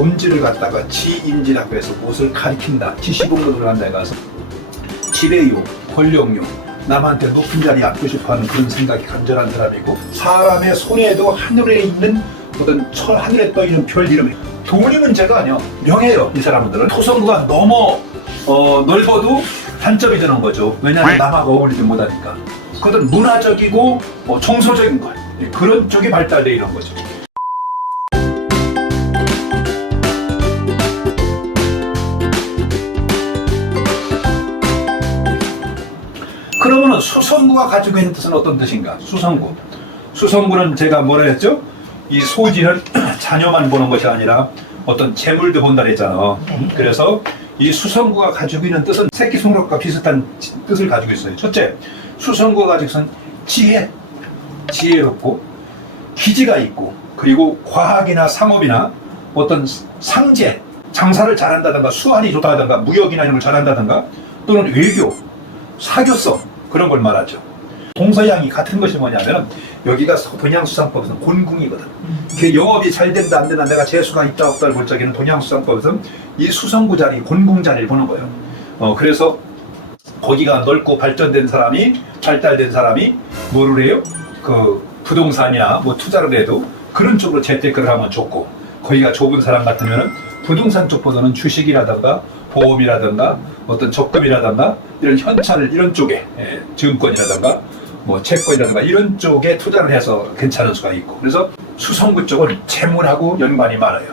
검지를 갖다가 지인지라고 해서 무엇을 가리킨다, 지시봉급을 한다 해가서 지배욕, 권력욕, 남한테 높은 자리에 앉고 싶어하는 그런 생각이 간절한 사람이고, 사람의 손에도 하늘에 있는 어떤 하늘에 떠 있는 별 이름이 돈이 문제가 아니야. 명예예요. 이 사람들은 토성구가 너무 넓어도 단점이 되는 거죠. 왜냐하면 남하고 어울리지 못하니까. 그것은 문화적이고 정서적인 것, 그런 쪽이 발달되어 있는 거죠. 그러면 수성구가 가지고 있는 뜻은 어떤 뜻인가? 수성구는 제가 뭐라 했죠? 이 소지는 자녀만 보는 것이 아니라 어떤 재물도 본다 했잖아. 그래서 이 수성구가 가지고 있는 뜻은 새끼손가락과 비슷한 뜻을 가지고 있어요. 첫째, 수성구가 가지고 있는 지혜롭고 기지가 있고, 그리고 과학이나 상업이나 어떤 상재, 장사를 잘한다든가 수완이 좋다든가 무역이나 이런 걸 잘한다든가 또는 외교, 사교성, 그런 걸 말하죠. 동서양이 같은 것이 뭐냐면 여기가 동양수산법에서는 곤궁이거든. 그 영업이 잘 된다 안 된다, 내가 재수가 있다 없다를 볼 적에는 동양수산법에서는 이 수성구 자리, 곤궁 자리를 보는 거예요. 그래서 거기가 넓고 발달된 사람이 뭐를 해요? 그 부동산이나 뭐 투자를 해도 그런 쪽으로 재테크를 하면 좋고, 거기가 좁은 사람 같으면은 부동산 쪽보다는 주식이라든가 보험이라든가 어떤 적금이라든가 이런 현찰 이런 쪽에, 증권이라든가 뭐 채권이라든가 이런 쪽에 투자를 해서 괜찮은 수가 있고, 그래서 수성구 쪽은 재물하고 연관이 많아요.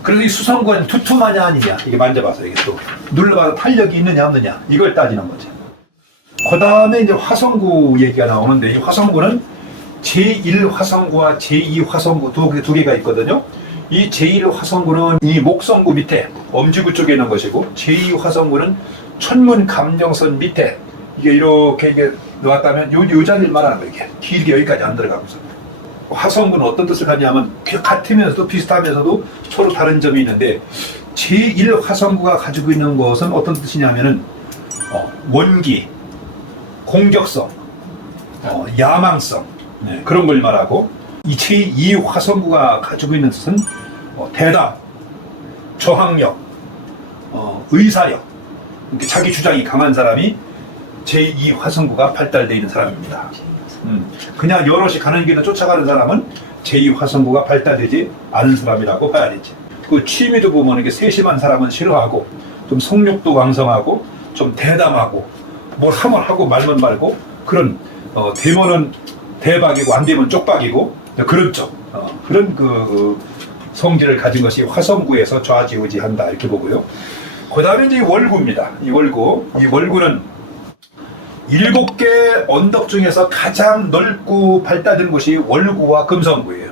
그래서 이 수성구는 두툼하냐 아니냐, 이게 만져봐서 이게 또 눌러봐서 탄력이 있느냐 없느냐 이걸 따지는 거죠. 그 다음에 이제 화성구 얘기가 나오는데, 이 화성구는 제1화성구와 제2화성구 두 개가 있거든요. 이 제1화성구는 이 목성구 밑에 엄지구 쪽에 있는 것이고, 제2화성구는 천문 감정선 밑에 이게 이렇게 이게 놓았다면 요 자리를 말하는 거예요. 이게 길게 여기까지 안 들어가고서. 화성구는 어떤 뜻을 가냐면 같으면서도 비슷하면서도 서로 다른 점이 있는데, 제1화성구가 가지고 있는 것은 어떤 뜻이냐면은 원기, 공격성, 야망성, 그런 걸 말하고, 이 제2화성구가 가지고 있는 뜻은 대담, 저항력, 의사력, 자기 주장이 강한 사람이 제2화성구가 발달되어 있는 사람입니다. 그냥 여럿이 가는 길을 쫓아가는 사람은 제2화성구가 발달되지 않은 사람이라고 봐야 되지. 그 취미도 보면 이게 세심한 사람은 싫어하고, 좀 성욕도 왕성하고, 좀 대담하고, 뭘 하면 하고 말면 말고, 그런 되면은 대박이고 안 되면 쪽박이고, 그런 쪽, 그런 그 성질을 가진 것이 화성구에서 좌지우지한다 이렇게 보고요. 그 다음에 이제 월구입니다. 이 월구는 7개 언덕 중에서 가장 넓고 발달된 곳이 월구와 금성구예요.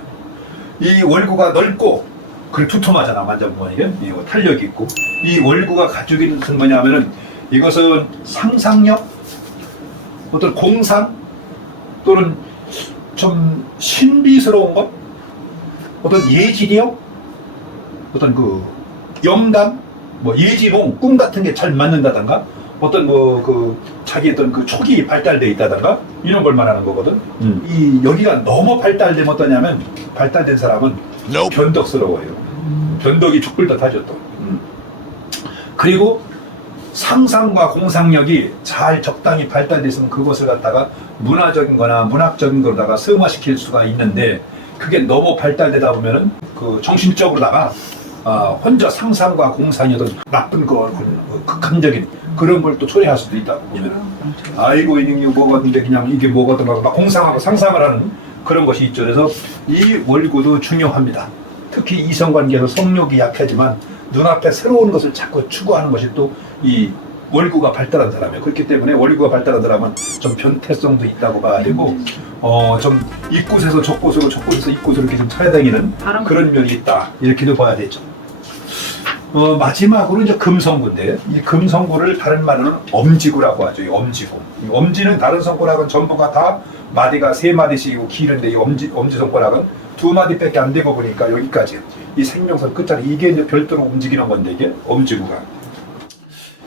이 월구가 넓고 그리고 두툼하잖아. 만져보면 이게 탄력이 있고, 이 월구가 가지고 있는 것은 뭐냐면은 이것은 상상력, 어떤 공상 또는 좀 신비스러운 것, 어떤 예지력, 어떤 그 영감, 뭐 예지몽, 꿈 같은 게 잘 맞는다던가, 어떤 뭐 그 자기 어떤 그 촉이 발달돼 있다던가 이런 걸 말하는 거거든. 이 여기가 너무 발달되면 어떠냐면, 발달된 사람은 변덕스러워요. 변덕이 죽을 듯하죠 또. 그리고 상상과 공상력이 잘 적당히 발달돼 있으면 그것을 갖다가 문화적인 거나 문학적인 거로다가 승화시킬 수가 있는데, 그게 너무 발달되다 보면은 그 정신적으로다가 혼자 상상과 공상이 어떤 나쁜 거, 극한적인 그런 걸 또 초래할 수도 있다고 보면은, 아이고 이게 뭐거든데 그냥 이게 뭐거든 막 공상하고 상상을 하는 그런 것이 있죠. 그래서 이 월구도 중요합니다. 특히 이성관계에서 성욕이 약하지만 눈앞에 새로운 것을 자꾸 추구하는 것이 또 이 월구가 발달한 사람이에요. 그렇기 때문에 월구가 발달한 사람은 좀 변태성도 있다고 봐야 되고, 좀 이곳에서 저곳으로 저곳에서 이곳으로 이렇게 좀 찾아다니는 그런 면이 있다 이렇게도 봐야 되죠. 마지막으로 이제 금성구인데, 이 금성구를 다른 말로는 엄지구라고 하죠. 이 엄지구. 이 엄지는 다른 손가락은 전부가 다 마디가 3마디씩이고 길은데, 이 엄지 손가락은 2마디밖에 안 되고 보니까 여기까지 이 생명선 끝자리, 이게 이제 별도로 움직이는 건데, 이게 엄지구가.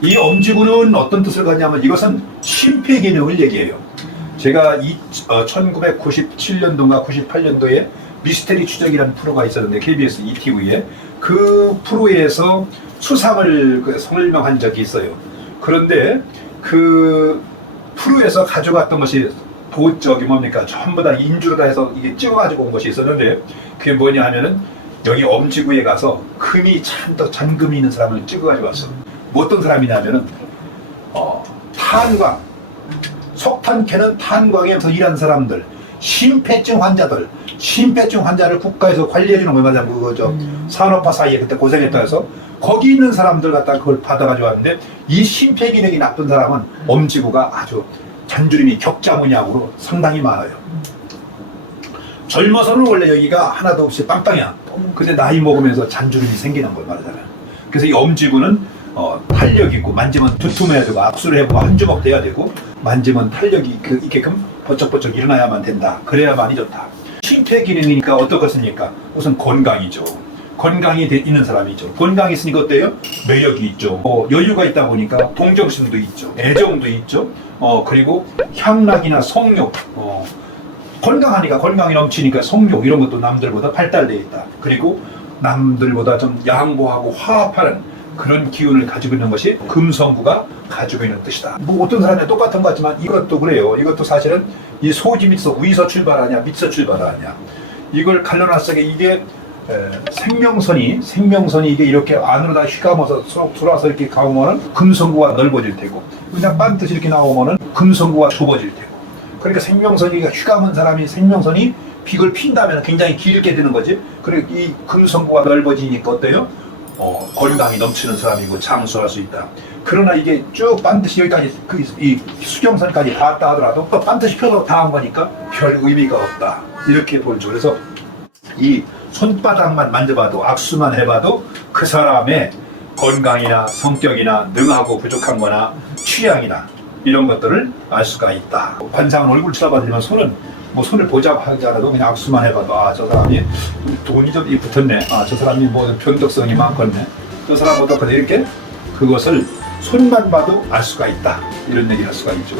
이 엄지구는 어떤 뜻을 갖냐면 이것은 심폐 개념을 얘기해요. 제가 1997년도인가 98년도에 미스테리 추적이라는 프로가 있었는데 KBS ETV에 그 프로에서 수상을 설명한 적이 있어요. 그런데 그 프로에서 가져갔던 것이 저기 뭡니까 전부 다 인주로 다 해서 이게 찍어가지고 온 것이 있었는데 그게 뭐냐 하면은 여기 엄지구에 가서 금이 잔금이 있는 사람을 찍어가지고 왔어. 뭐 어떤 사람이냐면은 탄광, 석탄 캐는 탄광에서 일한 사람들, 심폐증 환자들, 심폐증 환자를 국가에서 관리해주는 거 말하자면 그거죠. 산업화 사이에 그때 고생했다 해서 거기 있는 사람들 갖다 그걸 받아가지고 왔는데 이 심폐 기능이 나쁜 사람은 엄지구가 아주 잔주름이 격자무냐으로 상당히 많아요. 젊어서는 원래 여기가 하나도 없이 빵빵이야. 근데 나이 먹으면서 잔주름이 생기는 걸 말하잖아요. 그래서 이 엄지구는 탄력 있고 만지면 두툼해야 되고 악수를 해보고 한 주먹 돼야 되고 만지면 탄력이 있게끔 버쩍버쩍 일어나야만 된다. 그래야만이 좋다. 심폐 기능이니까 어떻겠습니까? 우선 건강이죠. 건강이 있는 사람이죠. 건강이 있으니까 어때요? 매력이 있죠. 여유가 있다 보니까 동정심도 있죠. 애정도 있죠. 그리고 향락이나 성욕, 건강하니까 건강이 넘치니까 성욕 이런 것도 남들보다 발달되어 있다. 그리고 남들보다 좀 양보하고 화합하는 그런 기운을 가지고 있는 것이 금성구가 가지고 있는 뜻이다. 뭐 어떤 사람이 똑같은 것 같지만 이것도 그래요. 이것도 사실은 이 소지 밑에서 위서 출발하냐 밑에서 출발하냐 이걸 갈라놨을 때 이게 생명선이 이게 이렇게 안으로 다 휘감아서 들어와서 이렇게 가오면은 금성구가 넓어질 테고 그냥 반듯이 이렇게 나오면은 금성구가 좁아질 테고 그러니까 생명선이 휘감은 사람이 생명선이 빅을 핀다면 굉장히 길게 되는 거지. 그리고 이 금성구가 넓어지니까 어때요? 건강이 넘치는 사람이고 장수할 수 있다. 그러나 이게 쭉 반드시 여기까지 이 수경선까지 닿았다 하더라도 또 반드시 펴서 닿은 거니까 별 의미가 없다. 이렇게 보죠. 그래서 이 손바닥만 만져봐도 악수만 해봐도 그 사람의 건강이나 성격이나 능하고 부족한 거나 취향이나 이런 것들을 알 수가 있다. 관상은 얼굴 쳐다봐지만 손을 보자고 하지 않아도 그냥 악수만 해봐도 저 사람이 돈이 좀 붙었네. 저 사람이 뭐 변덕성이 많겠네. 저 사람보다 이렇게 그것을 손만 봐도 알 수가 있다. 이런 얘기를 할 수가 있죠.